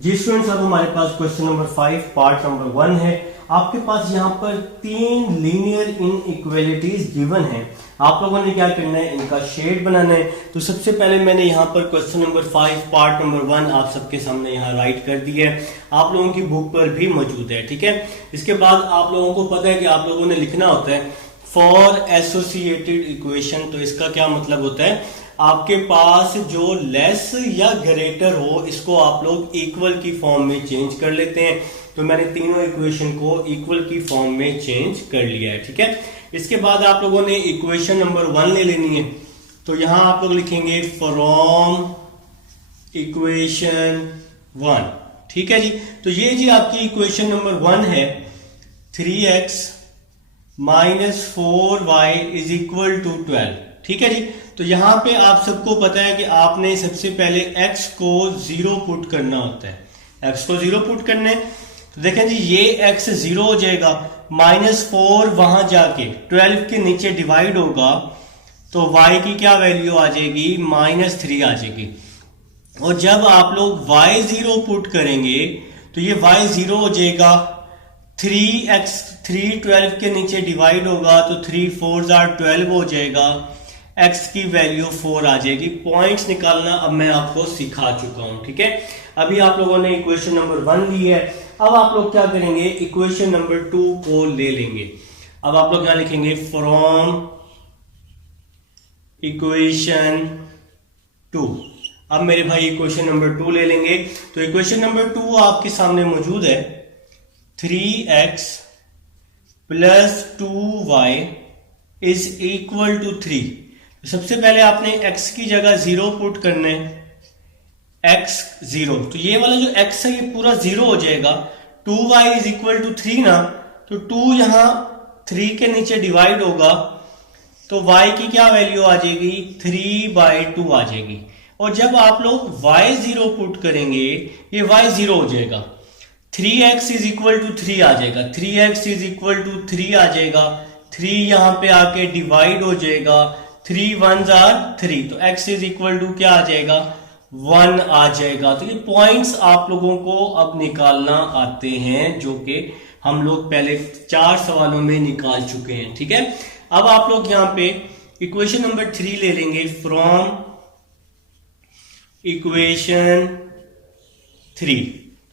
जी students, अब हमारे पास question number 5 part number 1 है। आपके पास यहाँ पर 3 लीनियर इनइक्वालिटीज गिवन है। आप लोगों ने क्या करना है, इनका शेड बनाना है। तो सबसे पहले मैंने यहाँ पर क्वेश्चन नंबर 5 पार्ट नंबर 1 आप सबके सामने यहाँ राइट कर दिया है, आप लोगों की बुक पर भी मौजूद है। ठीक है, इसके बाद आप लोगों को पता है कि आप लोगों ने लिखना होता है फॉर एसोसिएटेड इक्वेशन। तो इसका क्या मतलब होता है, आपके पास जो लेस या ग्रेटर हो इसको आप लोग इक्वल की फॉर्म में चेंज कर लेते हैं। तो मैंने तीनों इक्वेशन को इक्वल की फॉर्म में चेंज कर लिया है। ठीक है, इसके बाद आप लोगों ने इक्वेशन नंबर 1 ले लेनी है। तो यहां आप लोग लिखेंगे फ्रॉम इक्वेशन 1। ठीक है जी, तो ये जी आपकी इक्वेशन नंबर 1 है। 3x minus 4y is equal to 12। ठीक है जी, तो यहां पे आप सबको पता है कि आपने सबसे पहले x को 0 पुट करना होता है। x को 0 पुट करने, तो देखें जी ये x 0 हो जाएगा, -4 वहां जाके 12 के नीचे डिवाइड होगा तो y की क्या वैल्यू आ जाएगी, -3 आ जाएगी। और जब आप लोग y 0 पुट करेंगे तो ये y 0 हो जाएगा, 3x 3 12 के नीचे डिवाइड होगा तो 3 4 12 हो जाएगा, x की वैल्यू 4 आ जाएगी। पॉइंट्स निकालना अब मैं आपको सिखा चुका हूं। ठीक है, अभी आप लोगों ने इक्वेशन नंबर 1 ली है। अब आप लोग क्या करेंगे, इक्वेशन नंबर 2 को ले लेंगे। अब आप लोग क्या लिखेंगे, फ्रॉम इक्वेशन 2। अब मेरे भाई इक्वेशन नंबर 2 ले लेंगे। तो इक्वेशन नंबर 2 आपके सामने मौजूद है, 3x plus 2y is equal to 3। सबसे पहले आपने x की जगह 0 पुट करना है, x 0। तो ये वाला जो x है ये पूरा 0 हो जाएगा। 2y इज इक्वल टू 3 ना, तो 2 यहां 3 के नीचे डिवाइड होगा तो y की क्या वैल्यू आ जाएगी, 3/2 आ जाएगी। और जब आप लोग y 0 पुट करेंगे ये y 0 हो जाएगा, 3x इज इक्वल टू 3 आ जाएगा, 3x इज इक्वल टू 3 आ जाएगा। 3 यहां पे आके डिवाइड हो जाएगा, 3 1s are 3, तो x इज इक्वल टू क्या आ जाएगा, 1 आ जाएगा। तो ये पॉइंट्स आप लोगों को अब निकालना आते हैं, जो कि हम लोग पहले 4 सवालों में निकाल चुके हैं। ठीक है, अब आप लोग यहां पे इक्वेशन नंबर 3 ले लेंगे, फ्रॉम इक्वेशन 3।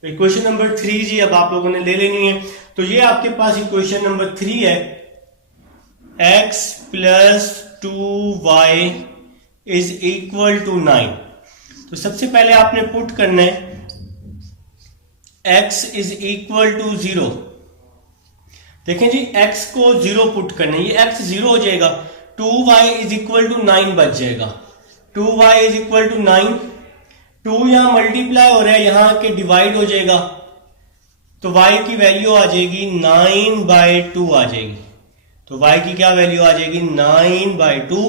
तो इक्वेशन नंबर 3 जी अब आप लोगों ने ले लेनी है। तो ये आपके पास इक्वेशन नंबर 3 है, x plus 2y is equal to 9। तो सबसे पहले आपने पुट करना है x इज इक्वल टू 0। देखें जी, x को 0 पुट करना है, ये x 0 हो जाएगा, 2y इज इक्वल टू 9 बच जाएगा। 2y इज इक्वल टू 9, 2 यहां मल्टीप्लाई हो रहा है, यहां के डिवाइड हो जाएगा तो y की वैल्यू आ जाएगी 9/2 आ जाएगी। तो y की क्या वैल्यू आ जाएगी, 9/2।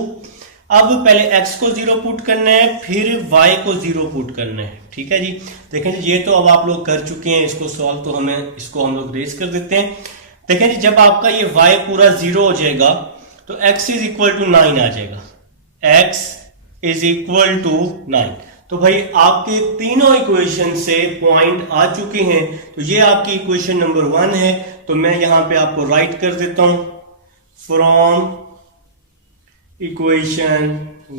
अब पहले x को 0 पुट करना है, फिर y को 0 पुट करना है। ठीक है जी, देखें जी ये तो अब आप लोग कर चुके हैं इसको सॉल्व, तो इसको हम लोग रेस कर देते हैं। देखें जी, जब आपका ये y पूरा 0 हो जाएगा तो x इज इक्वल टू 9 आ जाएगा, x इज इक्वल टू 9। तो भाई आपके तीनों इक्वेशन से पॉइंट आ चुके हैं। तो ये आपकी इक्वेशन नंबर 1 है। तो मैं यहां पे आपको राइट कर देता हूं, फ्रॉम इक्वेशन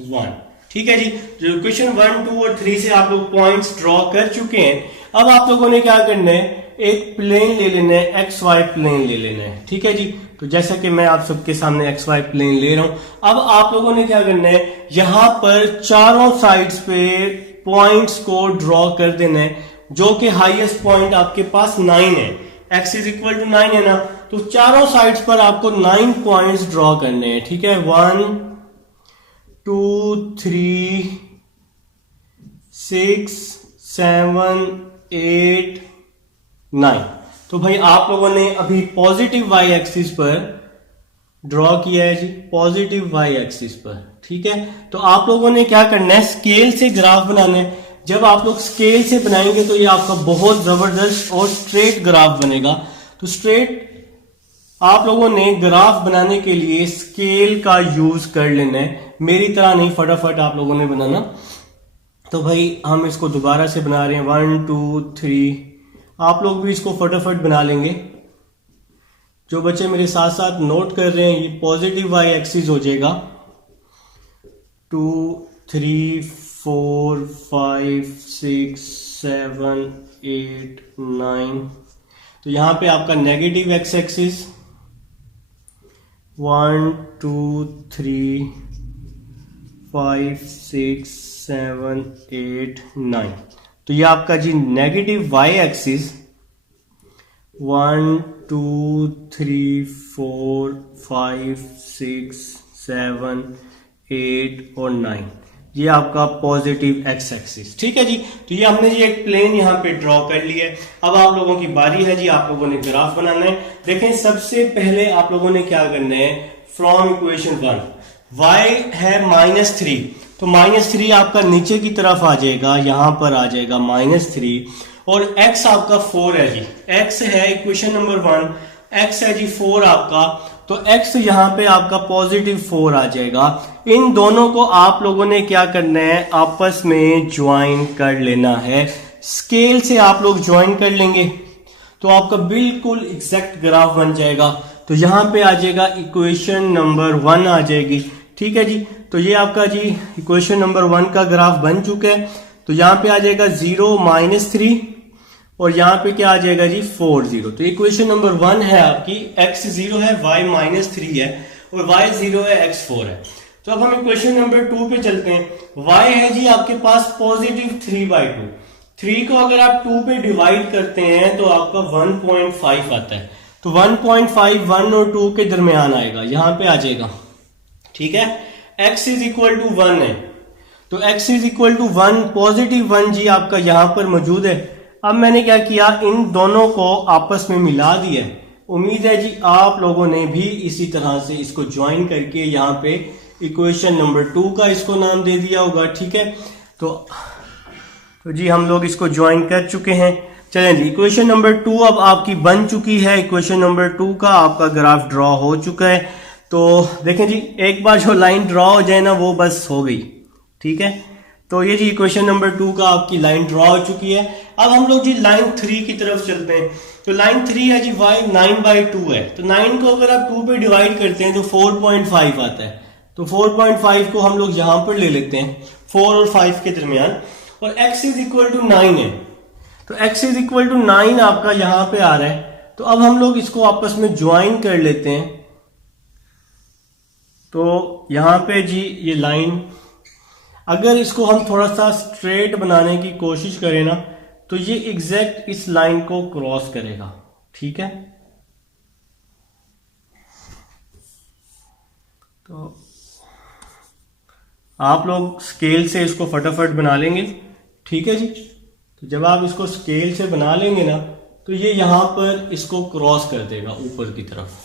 1। ठीक है जी, जो इक्वेशन 1 2 और 3 से आप लोग पॉइंट्स ड्रॉ कर चुके हैं। अब आप लोगों ने क्या करना है, एक प्लेन ले लेना है, एक्स वाई प्लेन ले लेना है। ठीक है जी, तो जैसा कि मैं आप सबके सामने एक्स वाई प्लेन ले रहा हूं। अब आप लोगों ने क्या करना है, यहां पर चारों साइड्स पे पॉइंट्स को ड्रॉ कर देना है, जो कि हाईएस्ट पॉइंट आपके पास 9 है, x इज इक्वल टू 9 है ना। तो चारों साइड्स पर आपको 9 पॉइंट्स ड्रॉ करने हैं। ठीक है, 1 2 3 6 7 8 9। तो भाई आप लोगों ने अभी पॉजिटिव y एक्सिस पर ड्रॉ किया है जी, पॉजिटिव y एक्सिस पर। ठीक है, तो आप लोगों ने क्या करना है, स्केल से ग्राफ बनाना है। जब आप लोग स्केल से बनाएंगे तो ये आपका बहुत जबरदस्त और स्ट्रेट ग्राफ बनेगा। तो स्ट्रेट आप लोगों ने ग्राफ बनाने के लिए स्केल का यूज कर लेना है, मेरी तरह नहीं फटाफट आप लोगों ने बनाना। तो भाई हम इसको दोबारा से बना रहे हैं 1 2 3। आप लोग भी इसको फटाफट बना लेंगे। जो बच्चे मेरे साथ साथ नोट कर रहे हैं, ये पॉजिटिव वाई एक्सिस हो जाएगा 2 3 4 5 6 7 8 9। तो यहां पे आपका नेगेटिव एक्स एक्सिस 1 2 3 5 6 7 8 9। तो ये आपका जी नेगेटिव वाई एक्सिस 1 2 3 4 5 6 7 8 और 9, ये आपका पॉजिटिव एक्स एक्सिस। ठीक है जी। तो ये हमने जी एक प्लेन यहाँ पे ड्रॉ कर लिया है। अब आप लोगों की बारी है जी, आप लोगों ने ग्राफ बनाना है। देखें सबसे पहले आप लोगों ने क्या करना है, फ्रॉम इक्वेशन 1 y है -3, तो -3 आपका नीचे की तरफ आ जाएगा, यहां पर आ जाएगा -3, और x आपका 4 है जी। x है इक्वेशन नंबर 1, x है जी 4 आपका, तो x यहां पे आपका पॉजिटिव 4 आ जाएगा। इन दोनों को आप लोगों ने क्या करना है, आपस में ज्वाइन कर लेना है। स्केल से आप लोग ज्वाइन कर लेंगे तो आपका बिल्कुल एग्जैक्ट ग्राफ बन जाएगा। तो यहां पे आ जाएगा इक्वेशन नंबर 1 आ जाएगी। ठीक है जी। तो ये आपका जी इक्वेशन नंबर 1 का ग्राफ बन चुका है। तो यहां पे आ जाएगा 0 -3 और यहां पे क्या आ जाएगा जी 4 0। तो इक्वेशन नंबर 1 है आपकी, x 0 है, y -3 है और y 0 है, x 4 है। तो अब हम इक्वेशन नंबर 2 पे चलते हैं। y है जी आपके पास पॉजिटिव 3/2। 3 को अगर आप 2 पे डिवाइड करते हैं तो आपका 1.5 आता है। तो 1.5 1 और 2 के दरमियान आएगा, यहां पे आ जाएगा। ठीक है। x इज इक्वल टू 1 है, तो x is equal to 1, positive 1 जी आपका यहां पर मौजूद है। अब मैंने क्या किया, इन दोनों को आपस में मिला दिया। उम्मीद है जी आप लोगों ने भी इसी तरह से इसको ज्वाइन करके यहाँ पे इक्वेशन नंबर 2 का इसको नाम दे दिया होगा। ठीक है। तो जी हम लोग इसको ज्वाइन कर चुके हैं। चलें जी, इक्वेशन नंबर 2 अब आपकी बन चुकी है। इक्वेशन नंबर 2 का आपका ग्राफ ड्रॉ हो चुका है। तो देखें जी, एक बार जो लाइन ड्रॉ हो जाए ना वो बस हो गई। ठीक है। तो ये जी इक्वेशन नंबर 2 का आपकी लाइन ड्रॉ हो चुकी है। अब हम लोग जी लाइन 3 की तरफ चलते हैं। तो लाइन 3 है जी y 9/2 है। तो 9 को अगर आप 2 पे डिवाइड करते हैं तो 4.5 आता है। तो 4.5 को हम लोग यहां पर ले लेते हैं 4 और 5 के दरमियान, और x इज इक्वल टू 9 है। तो x इज इक्वल टू 9 आपका यहां पे आ रहा है। तो अब हम लोग इसको आपस में ज्वाइन कर लेते हैं। तो यहां पे जी ये लाइन, अगर इसको हम थोड़ा सा स्ट्रेट बनाने की कोशिश करें ना तो ये एग्जैक्ट इस लाइन को क्रॉस करेगा। ठीक है। तो आप लोग स्केल से इसको फटाफट बना लेंगे। ठीक है जी। तो जब आप इसको स्केल से बना लेंगे ना तो ये यहां पर इसको क्रॉस कर देगा ऊपर की तरफ।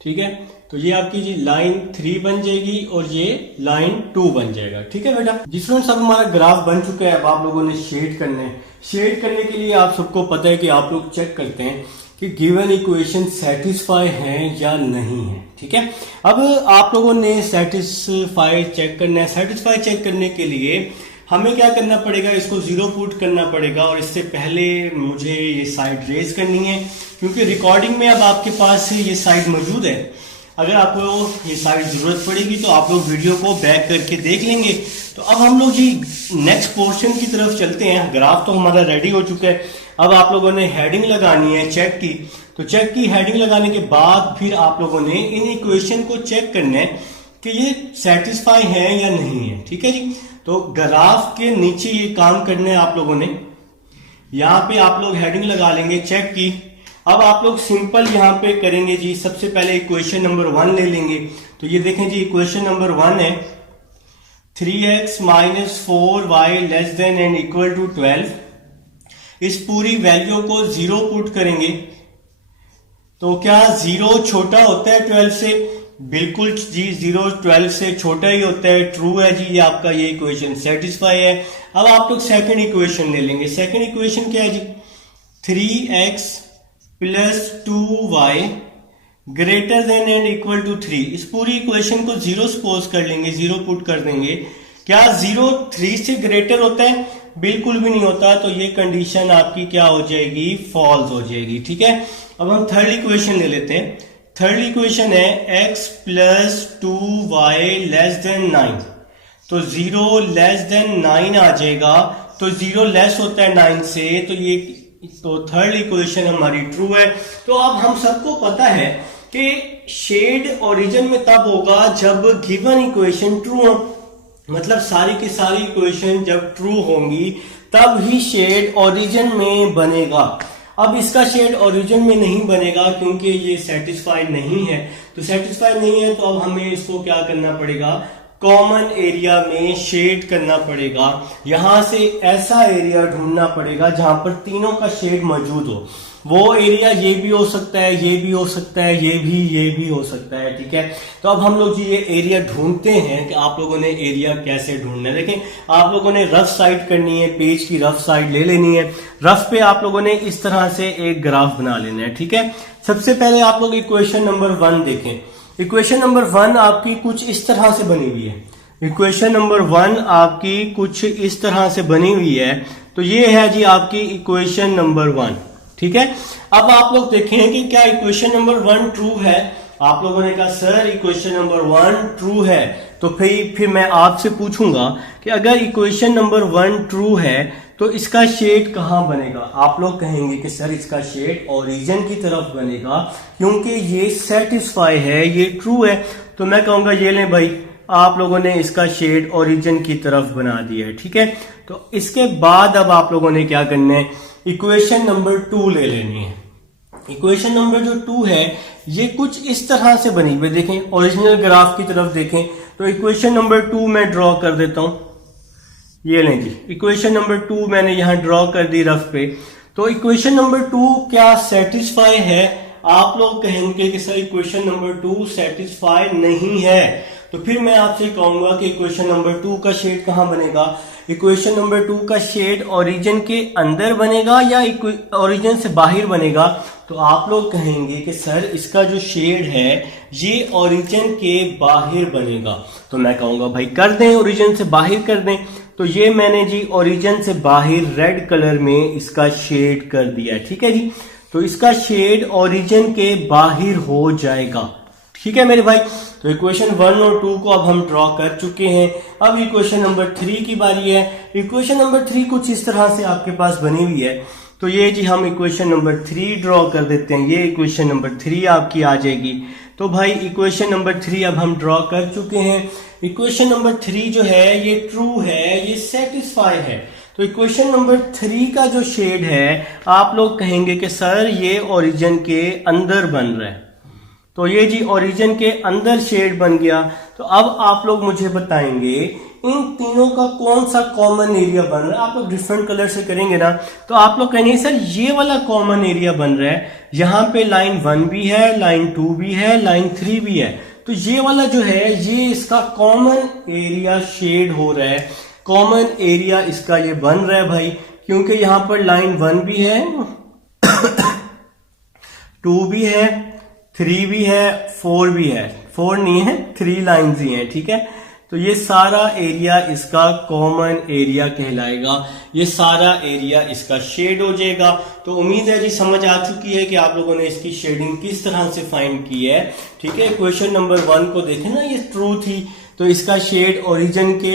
ठीक है। तो ये आपकी जी लाइन 3 बन जाएगी और ये लाइन 2 बन जाएगा। ठीक है बेटा। जिस फ्रेंड्स अब हमारा ग्राफ बन चुका है, अब आप लोगों ने शेड करना है। शेड करने के लिए आप सबको पता है कि आप लोग चेक करते हैं कि गिवन इक्वेशन सेटिस्फाई है या नहीं है। ठीक है। अब आप लोगों ने सेटिस्फाई चेक करना है। सेटिस्फाई चेक करने के लिए हमें क्या करना पड़ेगा, इसको 0 पुट करना पड़ेगा, और इससे पहले मुझे ये साइड रेज करनी है क्योंकि रिकॉर्डिंग में अब आपके पास ये साइड मौजूद है। अगर आपको ये साइड जरूरत पड़ेगी तो आप लोग वीडियो को बैक करके देख लेंगे। तो अब हम लोग जी नेक्स्ट पोर्शन की तरफ चलते हैं। ग्राफ तो हमारा रेडी हो चुका है। अब आप लोगों ने हेडिंग लगानी है चेक की। तो चेक की हेडिंग लगाने के बाद फिर आप लोगों ने इन इक्वेशन को चेक करना है कि ये सेटिस्फाई है या नहीं है। ठीक है जी। तो ग्राफ के नीचे ये काम करने हैं आप लोगों ने। यहां पे आप लोग हेडिंग लगा लेंगे चेक की। अब आप लोग सिंपल यहां पे करेंगे जी, सबसे पहले इक्वेशन नंबर 1 ले लेंगे। तो ये देखें जी इक्वेशन नंबर 1 है 3x - 4y less than and equal to 12। इस पूरी वैल्यू को 0 पुट करेंगे। तो क्या 0 छोटा होता है 12 से? बिल्कुल जी, 0 12 से छोटा ही होता है। ट्रू है जी, ये आपका ये इक्वेशन सेटिस्फाई है। अब आप लोग सेकंड इक्वेशन ले लेंगे। सेकंड इक्वेशन क्या है जी, 3x + 2y greater than and equal to 3, इस पूरी इक्वेशन को जीरो सपोज कर लेंगे, जीरो पुट कर देंगे। क्या जीरो 3 से ग्रेटर होता है? बिल्कुल भी नहीं होता। तो ये कंडीशन आपकी क्या हो जाएगी? फॉल्स हो जाएगी। ठीक है, अब हम थर्ड इक्वेशन ले लेते हैं। थर्ड इक्वेशन है x plus 2y less than 9। तो 0 लेस देन 9 आ जाएगा, तो 0 लेस होता है 9 से, तो थर्ड इक्वेशन हमारी ट्रू है। तो अब हम सबको पता है कि शेड ओरिजिन में तब होगा जब गिवन इक्वेशन ट्रू हो, मतलब सारी की सारी इक्वेशन जब ट्रू होंगी तब ही शेड ओरिजिन में बनेगा। अब इसका शेड ओरिजिन में नहीं बनेगा क्योंकि ये सेटिस्फाइड नहीं है। तो सेटिस्फाइड नहीं है तो अब हमें इसको क्या करना पड़ेगा? कॉमन एरिया में शेड करना पड़ेगा। यहां से ऐसा एरिया ढूंढना पड़ेगा जहां पर तीनों का शेड मौजूद हो। वो एरिया ये भी हो सकता है, ये भी हो सकता है, ये भी हो सकता है। ठीक है, तो अब हम लोग जी ये एरिया ढूंढते हैं कि आप लोगों ने एरिया कैसे ढूंढना है। देखें, आप लोगों ने रफ साइड करनी है, पेज की रफ साइड ले लेनी है। रफ पे आप लोगों ने इस तरह से एक ग्राफ बना लेना है। ठीक है, सबसे पहले आप लोग इक्वेशन नंबर 1 देखें। इक्वेशन नंबर 1 आपकी कुछ इस तरह से बनी हुई है। इक्वेशन नंबर 1 आपकी कुछ इस तरह से बनी हुई है। तो ये है जी आपकी इक्वेशन नंबर 1। ठीक है, अब आप लोग देखें कि क्या इक्वेशन नंबर 1 ट्रू है। आप लोगों ने कहा सर इक्वेशन नंबर 1 ट्रू है, तो फिर मैं आपसे पूछूंगा कि अगर इक्वेशन नंबर 1 ट्रू है तो इसका शेड कहां बनेगा? आप लोग कहेंगे कि सर इसका शेड ओरिजिन की तरफ बनेगा क्योंकि ये सेटिस्फाई है, ये ट्रू है। तो मैं कहूंगा ये लें भाई, आप लोगों ने इसका शेड ओरिजिन की तरफ बना दिया है। ठीक है, तो इसके बाद अब आप लोगों ने क्या करना है? इक्वेशन नंबर 2 ले लेनी है। इक्वेशन नंबर जो 2 है ये कुछ इस तरह से बनी हुई, देखें ओरिजिनल ग्राफ की तरफ देखें। तो इक्वेशन नंबर 2 मैं ड्रॉ कर देता हूं। ये लें जी, इक्वेशन नंबर 2 मैंने यहां ड्रॉ कर दी रफ पे। तो इक्वेशन नंबर 2 क्या सेटिस्फाई है? आप लोग कहेंगे कि सर इक्वेशन नंबर 2 सेटिस्फाई नहीं है। तो फिर मैं आपसे कहूंगा कि इक्वेशन नंबर 2 का शेड कहां बनेगा? इक्वेशन नंबर 2 का शेड ओरिजिन के अंदर बनेगा या ओरिजिन से बाहर बनेगा? तो आप लोग कहेंगे कि सर इसका जो शेड है ये ओरिजिन के बाहर बनेगा। तो मैं कहूंगा भाई कर दें, ओरिजिन से बाहर कर दें। तो ये मैंने जी ओरिजिन से बाहर रेड कलर में इसका शेड कर दिया। ठीक है जी, तो इसका शेड ओरिजिन के बाहर हो जाएगा। ठीक है मेरे भाई, तो इक्वेशन 1 और 2 को अब हम ड्रॉ कर चुके हैं। अब इक्वेशन नंबर 3 की बारी है। इक्वेशन नंबर 3 कुछ इस तरह से आपके पास बनी हुई है। तो ये जी हम इक्वेशन नंबर 3 ड्रॉ कर देते हैं। ये इक्वेशन नंबर 3 आपकी आ जाएगी। तो भाई इक्वेशन नंबर 3 अब हम ड्रॉ कर चुके हैं। इक्वेशन नंबर 3 जो है ये ट्रू है, ये सेटिस्फाई है। तो इक्वेशन नंबर 3 का जो शेड है आप लोग कहेंगे कि सर ये ओरिजिन के अंदर बन रहा है। तो ये जी ओरिजिन के अंदर शेड बन गया। तो अब आप लोग मुझे बताएंगे इन तीनों का कौन सा कॉमन एरिया बन रहा है। आप लोग डिफरेंट कलर से करेंगे ना, तो आप लोग कहेंगे सर ये वाला कॉमन एरिया बन रहा है। यहाँ पे लाइन 1 भी है, लाइन 2 भी है, लाइन 3 भी है। तो ये वाला जो है ये इसका कॉमन एरिया शेड हो रहा है। कॉमन एरिया इसका ये बन रहा है भाई, क्योंकि यहां पर लाइन 1 भी है 2 भी है, 3 भी है, 4 भी है। 4 नहीं है, 3 लाइन्स ही हैं। ठीक है, तो ये सारा एरिया इसका कॉमन एरिया कहलाएगा। ये सारा एरिया इसका शेड हो जाएगा। तो उम्मीद है जी समझ आ चुकी है कि आप लोगों ने इसकी शेडिंग किस तरह से फाइंड की है। ठीक है, क्वेश्चन नंबर 1 को देखें ना, ये ट्रू थी, तो इसका शेड ओरिजिन के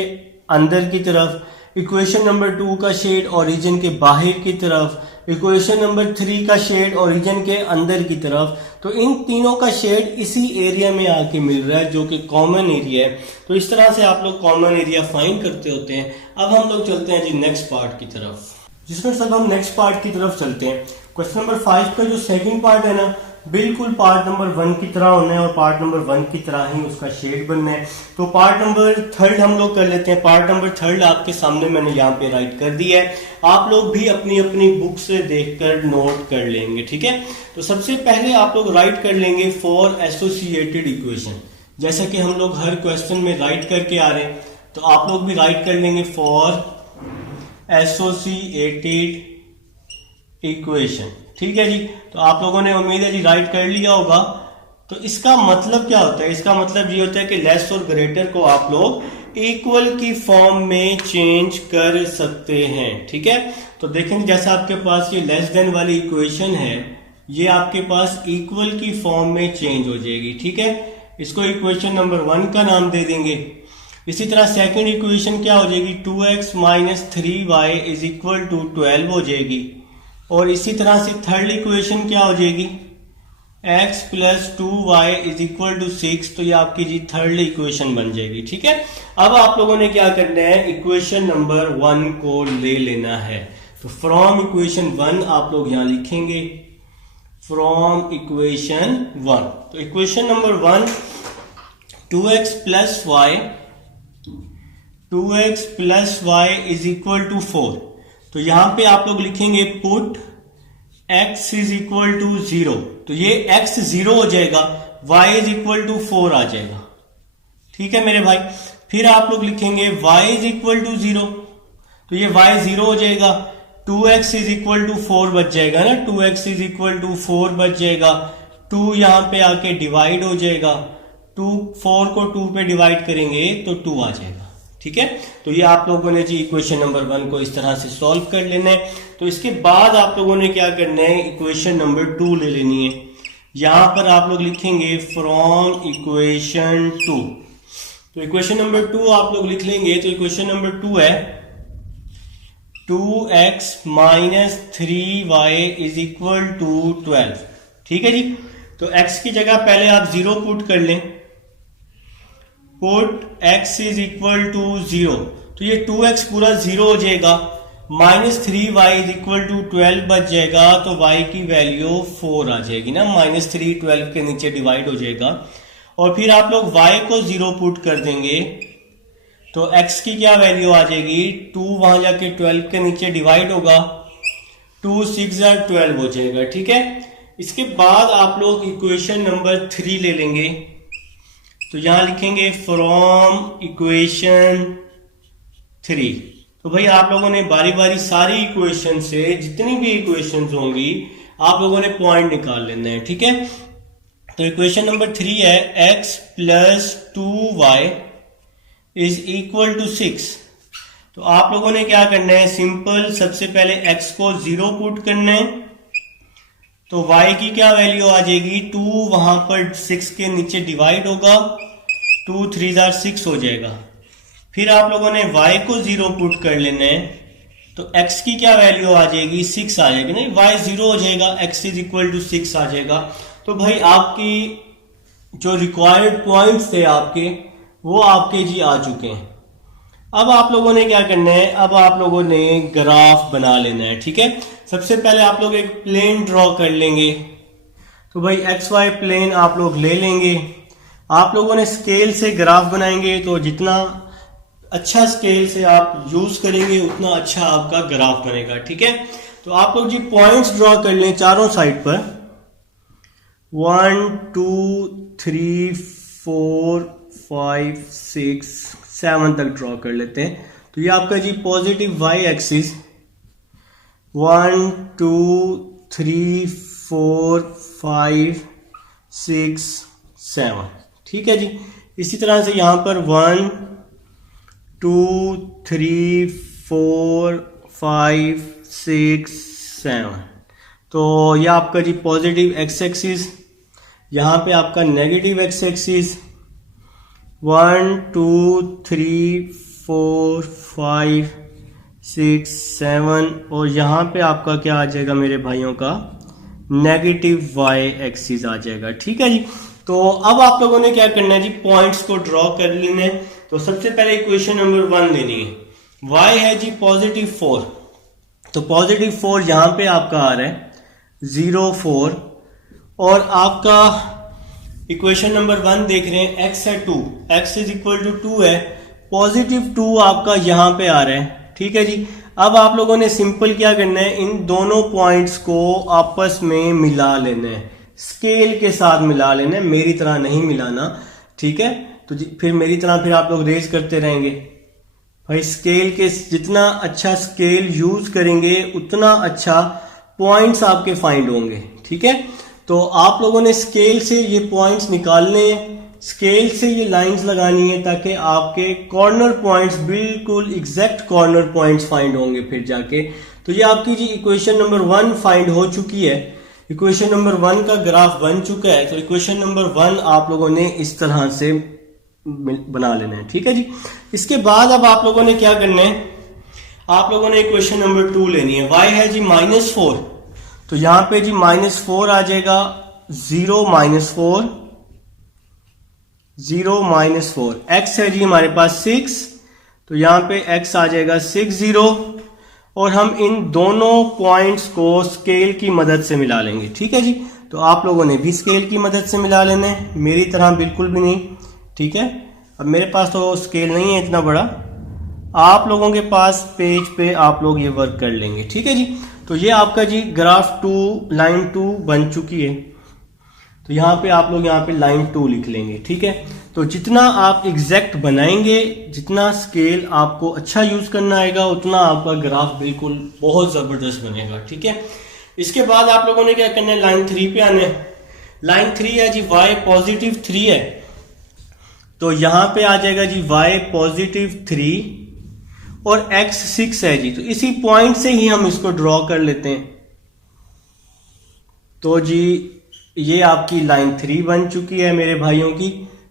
अंदर की तरफ। इक्वेशन नंबर 2 का शेड ओरिजिन के बाहर की तरफ। इक्वेशन नंबर 3 का शेड ओरिजिन के अंदर की तरफ। तो इन तीनों का शेड इसी एरिया में आके मिल रहा है जो कि कॉमन एरिया है। तो इस तरह से आप लोग कॉमन एरिया फाइंड करते होते हैं। अब हम लोग चलते हैं जी नेक्स्ट पार्ट की तरफ, जिसमें सब हम नेक्स्ट पार्ट की तरफ चलते हैं। क्वेश्चन नंबर 5 का जो सेकंड पार्ट है ना, बिल्कुल पार्ट नंबर 1 की तरह होना है और पार्ट नंबर 1 की तरह ही उसका शेड बनना है। तो पार्ट नंबर 3 हम लोग कर लेते हैं। पार्ट नंबर 3 आपके सामने मैंने यहाँ पे राइट कर दिया है। आप लोग भी अपनी अपनी बुक से देखकर नोट कर लेंगे। ठीक है, तो सबसे पहले आप लोग राइट कर लेंगे फॉर एसोसिएटेड इक्वेशन। जैसा कि हम लोग हर क्वेश्चन में राइट करके आ रहे हैं, तो आप लोग भी राइट कर लेंगे फॉर एसोसिएटेड इक्वेशन। ठीक है जी, तो आप लोगों ने उम्मीद है जी राइट कर लिया होगा। तो इसका मतलब क्या होता है? इसका मतलब ये होता है कि लेस और ग्रेटर को आप लोग इक्वल की फॉर्म में चेंज कर सकते हैं। ठीक है, तो देखेंगे जैसा आपके पास ये लेस देन वाली इक्वेशन है, ये आपके पास इक्वल की फॉर्म में चेंज हो जाएगी। ठीक है, इसको इक्वेशन नंबर 1 का नाम दे देंगे। इसी तरह सेकंड इक्वेशन क्या हो जाएगी? 2x minus 3y is equal to 12 हो जाएगी। और इसी तरह से थर्ड इक्वेशन क्या हो जाएगी? x plus 2y is equal to 6। तो ये आपकी जी थर्ड इक्वेशन बन जाएगी। ठीक है, अब आप लोगों ने क्या करना है? इक्वेशन नंबर 1 को ले लेना है। तो फ्रॉम इक्वेशन 1 आप लोग यहां लिखेंगे, फ्रॉम इक्वेशन 1। तो equation number 1, 2x plus y is equal to 4। तो यहां पे आप लोग लिखेंगे put x is equal to 0। तो ये x 0 हो जाएगा, y इज इक्वल टू 4 आ जाएगा। ठीक है मेरे भाई, फिर आप लोग लिखेंगे y इज इक्वल टू 0। तो ये y 0 हो जाएगा, 2x इज इक्वल टू 4 बच जाएगा ना, 2x इज इक्वल टू 4 बच जाएगा। 2 यहां पे आके डिवाइड हो जाएगा, 4 को 2 पे डिवाइड करेंगे तो 2 आ जाएगा। ठीक है, तो ये आप लोगों ने जी इक्वेशन नंबर 1 को इस तरह से सॉल्व कर लेना है। तो इसके बाद आप लोगों ने क्या करना है? इक्वेशन नंबर 2 ले लेनी है। यहां पर आप लोग लिखेंगे फ्रॉम इक्वेशन 2। तो इक्वेशन नंबर 2 आप लोग लिख लेंगे। तो इक्वेशन नंबर 2 है 2x minus 3y is equal to 12। ठीक है जी, तो x की जगह पहले आप 0 पुट कर लें, put x is equal to 0। तो ये 2x पूरा 0 हो जाएगा, minus 3y is equal to 12 बच जाएगा। तो y की वैल्यू 4 आ जाएगी ना, माइनस 3 12 के नीचे डिवाइड हो जाएगा। और फिर आप लोग y को 0 पुट कर देंगे तो x की क्या वैल्यू आ जाएगी? 2 वहां जाके 12 के नीचे डिवाइड होगा, 2 6 12 हो जाएगा। ठीक है, इसके बाद आप लोग इक्वेशन नंबर 3 ले लेंगे। तो यहां लिखेंगे फ्रॉम इक्वेशन 3। तो भाई आप लोगों ने बारी बारी सारी इक्वेशन से जितनी भी इक्वेशंस होंगी आप लोगों ने पॉइंट निकाल लेना है। ठीक है, तो इक्वेशन नंबर 3 है x plus 2y is equal to 6। तो आप लोगों ने क्या करना है? सिंपल, सबसे पहले x को 0 पुट करना है। तो y की क्या वैल्यू आ जाएगी? 2 वहां पर 6 के नीचे डिवाइड होगा, 2 3 6 हो जाएगा। फिर आप लोगों ने y को 0 पुट कर लेना है। तो x की क्या वैल्यू आ जाएगी? 6 आ जाएगी। नहीं, y 0 हो जाएगा, x इज इक्वल टू 6 आ जाएगा। तो भाई आपकी जो रिक्वायर्ड पॉइंट्स थे आपके, वो आपके जी आ चुके हैं। अब आप लोगों ने क्या करना है? अब आप लोगों ने ग्राफ बना लेना है। ठीक है, सबसे पहले आप लोग एक प्लेन ड्रॉ कर लेंगे। तो भाई एक्स वाई प्लेन आप लोग ले लेंगे। आप लोगों ने स्केल से ग्राफ बनाएंगे, तो जितना अच्छा स्केल से आप यूज करेंगे उतना अच्छा आपका ग्राफ बनेगा। ठीक है, तो आप लोग जी पॉइंट्स ड्रॉ कर लें चारों साइड पर, 1 2 3 4 5 6 7 तक ड्रॉ कर लेते हैं। तो ये आपका जी पॉजिटिव वाई एक्सिस 1 2 3 4 5 6 7। ठीक है जी, इसी तरह से यहां पर 1 2 3 4 5 6 7। तो यह आपका जी पॉजिटिव एक्स एक्सिस, यहां पे आपका नेगेटिव एक्स एक्सिस 1 2 3 4 5 6 7, और यहां पे आपका क्या आ जाएगा मेरे भाइयों का? नेगेटिव वाई एक्सिस आ जाएगा। ठीक है जी, तो अब आप लोगों ने क्या करना है जी? पॉइंट्स को ड्रॉ कर लेना है। तो सबसे पहले इक्वेशन नंबर 1 लेनी है। y है जी पॉजिटिव 4, तो पॉजिटिव 4 यहां पे आपका आ रहा है 0 4, और आपका इक्वेशन नंबर 1 देख रहे हैं x है 2, x इज इक्वल टू 2 है, पॉजिटिव 2 आपका यहां पे आ रहा है। ठीक है जी, अब आप लोगों ने सिंपल क्या करना है? इन दोनों पॉइंट्स को आपस में मिला लेना है, स्केल के साथ मिला लेना है, मेरी तरह नहीं मिलाना। ठीक है, तो फिर मेरी तरह फिर आप लोग रेज करते रहेंगे। भाई स्केल के जितना अच्छा स्केल यूज करेंगे उतना अच्छा पॉइंट्स आपके फाइंड होंगे। ठीक है, तो आप लोगों ने स्केल से ये पॉइंट्स निकालने हैं, स्केल से ये लाइंस लगानी है ताकि आपके कॉर्नर पॉइंट्स बिल्कुल एग्जैक्ट कॉर्नर पॉइंट्स फाइंड होंगे फिर जाके। तो ये आपकी जी इक्वेशन नंबर 1 फाइंड हो चुकी है, इक्वेशन नंबर 1 का ग्राफ बन चुका है। तो इक्वेशन नंबर 1 आप लोगों ने इस तरह से बना लेना है, ठीक है जी। इसके बाद अब आप लोगों ने क्या करना है, आप लोगों ने इक्वेशन नंबर 2 लेनी है। y है जी -4, तो यहां पे जी -4 आ जाएगा, 0 -4, 0 -4। x है जी हमारे पास 6, तो यहां पे x आ जाएगा 6 0, और हम इन दोनों पॉइंट्स को स्केल की मदद से मिला लेंगे, ठीक है जी। तो आप लोगों ने भी स्केल की मदद से मिला लेना है, मेरी तरह बिल्कुल भी नहीं, ठीक है। अब मेरे पास तो स्केल नहीं है इतना बड़ा, आप लोगों के पास पेज पे आप लोग ये वर्क कर लेंगे, ठीक है जी। तो ये आपका जी ग्राफ 2 लाइन 2 बन चुकी है। तो यहाँ पे आप लोग यहाँ पे लाइन 2 लिख लेंगे, ठीक है। तो जितना आप एग्जैक्ट बनाएंगे, जितना स्केल आपको अच्छा यूज करना आएगा, उतना आपका ग्राफ बिल्कुल बहुत जबरदस्त बनेगा, ठीक है। इसके बाद आप लोगों ने क्या करना है, लाइन 3 पे आना है। लाइन 3 है जी y +3 है, तो यहां पे आ जाएगा जी y +3 और x 6 है जी। तो इसी पॉइंट से ही हम इसको ड्रॉ कर लेते हैं। तो जी ये आपकी लाइन 3 बन चुकी है मेरे भाइयों की।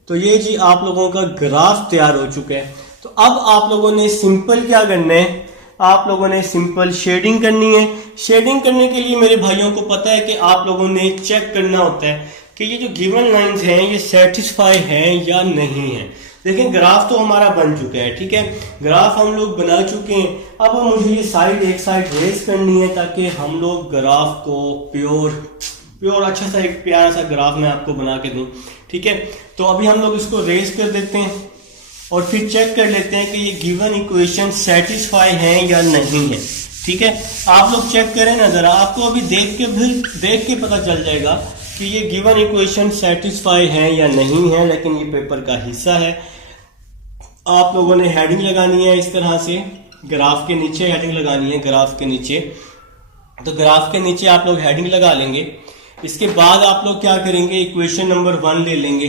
तो ये जी आप लोगों का ग्राफ तैयार हो चुका है। तो अब आप लोगों ने सिंपल क्या करना है, आप लोगों ने सिंपल शेडिंग करनी है। शेडिंग करने के लिए मेरे भाइयों को पता है कि आप लोगों ने चेक करना होता है कि ये जो गिवन लाइंस हैं ये सेटिस्फाई हैं या नहीं है। देखिए ग्राफ तो हमारा बन चुका है, ठीक है, ग्राफ हम लोग बना चुके हैं। अब मुझे ये साइड एक साइड रेस करनी है ताकि हम लोग ग्राफ को प्योर अच्छा सा एक प्यारा सा ग्राफ मैं आपको बना के दूं, ठीक है। तो अभी हम लोग इसको रेस कर देते हैं और फिर चेक कर लेते हैं कि ये गिवन इक्वेशन सेटिस्फाई है या नहीं है, ठीक है। आप लोग चेक करें ना जरा, आपको अभी देख के पता चल जाएगा कि ये गिवन इक्वेशन सेटिस्फाई है या नहीं है, लेकिन ये पेपर का हिस्सा है। आप लोगों ने हेडिंग लगानी है इस तरह से, ग्राफ के नीचे हेडिंग लगानी है, ग्राफ के नीचे। तो ग्राफ के नीचे आप लोग हेडिंग लगा लेंगे। इसके बाद आप लोग क्या करेंगे, इक्वेशन नंबर 1 ले लेंगे।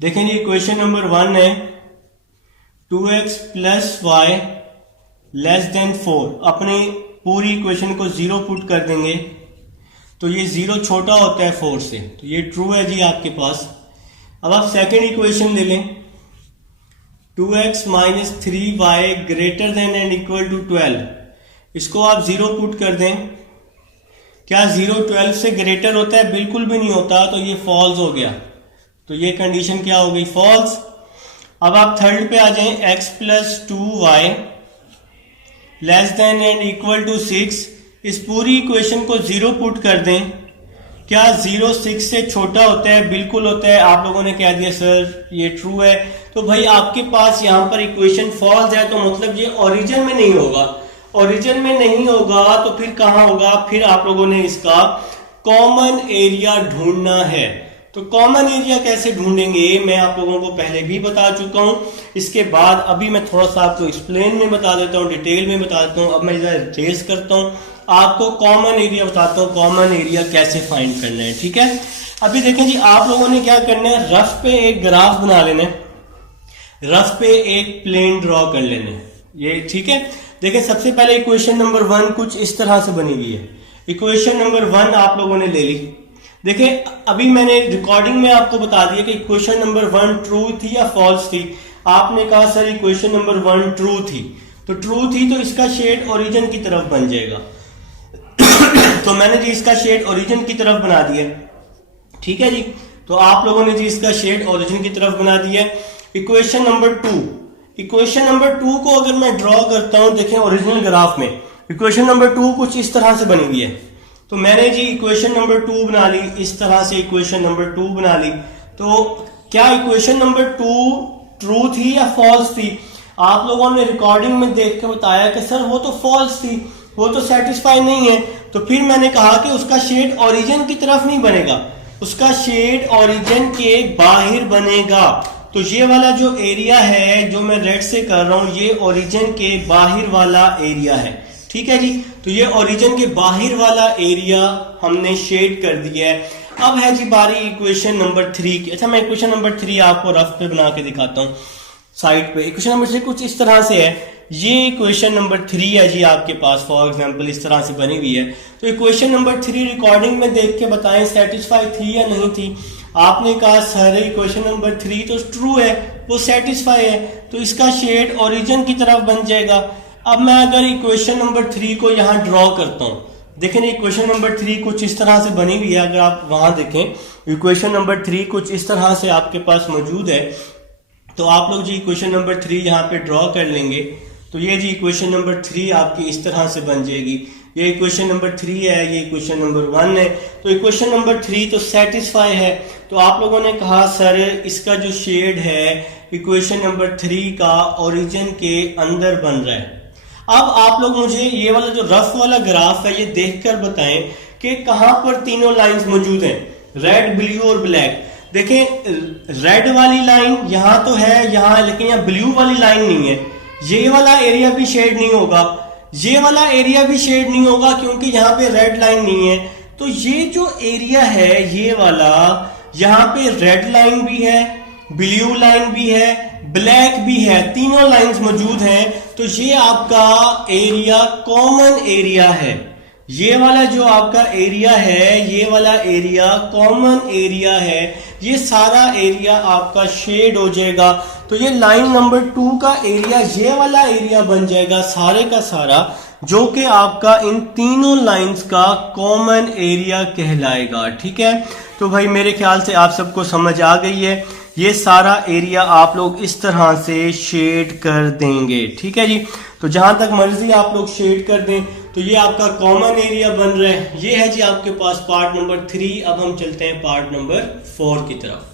देखें जी इक्वेशन नंबर 1 है 2x + y < 4। अपनी पूरी इक्वेशन को 0 पुट कर देंगे, तो ये 0 छोटा होता है 4 से, तो ये ट्रू है जी आपके पास। अब आप सेकेंड इक्वेशन ले लें, 2x - 3y > 12। इसको आप 0 पुट कर दें। क्या 0 12 से ग्रेटर होता है? बिल्कुल भी नहीं होता, तो ये फॉल्स हो गया। तो ये कंडीशन क्या हो गई, फॉल्स। अब आप थर्ड पे आ जाएं, x + 2y < 6। इस पूरी इक्वेशन को 0 पुट कर दें। क्या 0 6 से छोटा होता है? बिल्कुल होता है। आप लोगों ने कह दिया सर ये ट्रू है, तो भाई आपके पास यहां पर इक्वेशन फॉल्स है, तो मतलब ये ओरिजिन में नहीं होगा। ओरिजिन में नहीं होगा तो फिर कहां होगा? फिर आप लोगों ने इसका कॉमन एरिया ढूंढना है। तो कॉमन एरिया कैसे ढूंढेंगे मैं आप लोगों को पहले भी बता चुका हूं। इसके बाद अभी मैं थोड़ा सा आपको एक्सप्लेन में बता देता हूं, डिटेल में बता देता हूं। अब मैं इधर ट्रेस करता हूं, आपको कॉमन एरिया बताता हूं, कॉमन एरिया कैसे फाइंड करना है, ठीक है। अभी देखें जी, आप लोगों ने क्या करना है, रफ पे एक ग्राफ बना लेना है, रफ पे एक प्लेन ड्रॉ कर लेना है, ये ठीक है। देखिए सबसे पहले इक्वेशन नंबर 1 कुछ इस तरह से बनी हुई है। इक्वेशन नंबर 1 आप लोगों ने ले ली। देखिए अभी मैंने रिकॉर्डिंग में आपको बता दिया कि इक्वेशन नंबर 1 ट्रू थी या फॉल्स थी। आपने कहा सर इक्वेशन नंबर 1 ट्रू थी, तो ट्रू थी तो इसका शेड ओरिजिन की तरफ बन जाएगा। तो मैंने जी इसका शेड ओरिजिन की तरफ बना दिया, ठीक है जी। तो आप लोगों ने जी इसका शेड ओरिजिन की तरफ बना दिया। इक्वेशन नंबर 2, इक्वेशन नंबर 2 को अगर मैं ड्रॉ करता हूं, देखें ओरिजिनल ग्राफ में इक्वेशन नंबर 2 कुछ इस तरह से बनी हुई है। तो मैंने जी इक्वेशन नंबर 2 बना ली, इस तरह से इक्वेशन नंबर 2 बना ली। तो क्या इक्वेशन नंबर 2 ट्रू थी या फॉल्स थी? आप लोगों ने रिकॉर्डिंग में देख के बताया कि सर वो तो फॉल्स थी, वो तो सेटिस्फाई नहीं है। तो फिर मैंने कहा कि उसका शेड ओरिजिन की तरफ नहीं बनेगा, उसका शेड ओरिजिन के बाहर बनेगा। तो ये वाला जो एरिया है जो मैं रेड से कर रहा हूं, ये ओरिजिन के बाहर वाला एरिया है, ठीक है जी। तो ये ओरिजिन के बाहर वाला एरिया हमने शेड कर दिया है। अब है जी बारी इक्वेशन नंबर 3 की। अच्छा, मैं इक्वेशन नंबर 3 आपको रफ पे बना के दिखाता हूँ साइड पे। इक्वेशन नंबर 3 कुछ इस तरह से है। ये इक्वेशन नंबर 3 है जी आपके पास, फॉर एग्जांपल इस तरह से बनी हुई है। तो इक्वेशन नंबर 3 रिकॉर्डिंग में देख के बताएं सेटिस्फाई थी या नहीं थी। आपने कहा सर इक्वेशन नंबर 3 तो ट्रू है, वो सेटिस्फाई है, तो इसका शेड ओरिजिन की तरफ बन जाएगा। अब मैं अगर इक्वेशन नंबर 3 को यहाँ ड्रॉ करता हूँ, देखें इक्वेशन नंबर 3 कुछ इस तरह से बनी हुई है। अगर आप वहां देखें इक्वेशन नंबर 3 कुछ इस तरह से आपके पास मौजूद है। तो आप लोग जी इक्वेशन नंबर 3 यहाँ पे ड्रॉ कर लेंगे। तो ये जी इक्वेशन नंबर 3 आपकी इस तरह से बन जाएगी। ये इक्वेशन नंबर 3 है, ये इक्वेशन नंबर 1 है। तो इक्वेशन नंबर 3 तो सेटिस्फाई है। तो आप लोगों ने कहा सर इसका जो शेड है इक्वेशन नंबर 3 का ओरिजिन के अंदर बन रहा है। अब आप लोग मुझे ये वाला जो रफ वाला ग्राफ है ये देखकर बताएं कि कहां पर तीनों लाइंस मौजूद हैं, रेड, ब्लू और ब्लैक। देखें रेड वाली लाइन यहां तो है यहां, लेकिन यहाँ ब्लू वाली लाइन नहीं है। ये वाला एरिया भी शेड नहीं होगा, ये वाला एरिया भी शेड नहीं होगा क्योंकि यहाँ पे रेड लाइन नहीं है। तो ये जो एरिया है ये वाला, यहाँ पे रेड लाइन भी है, ब्लू लाइन भी है, ब्लैक भी है, तीनों लाइंस मौजूद हैं। तो ये आपका एरिया कॉमन एरिया है। ये वाला जो आपका एरिया है ये वाला एरिया कॉमन एरिया है। ये सारा एरिया आपका शेड हो जाएगा। तो ये लाइन नंबर 2 का एरिया ये वाला एरिया बन जाएगा सारे का सारा, जो कि आपका इन तीनों लाइंस का कॉमन एरिया कहलाएगा। ठीक है, तो भाई मेरे ख्याल से आप सबको समझ आ गई है। ये सारा एरिया आप लोग इस तरह से शेड कर देंगे। ठीक है जी, तो जहां तक मर्जी आप लोग शेड कर दें। तो ये आपका कॉमन एरिया बन रहा है। ये है जी आपके पास पार्ट नंबर 3। अब हम चलते हैं पार्ट नंबर 4 की तरफ।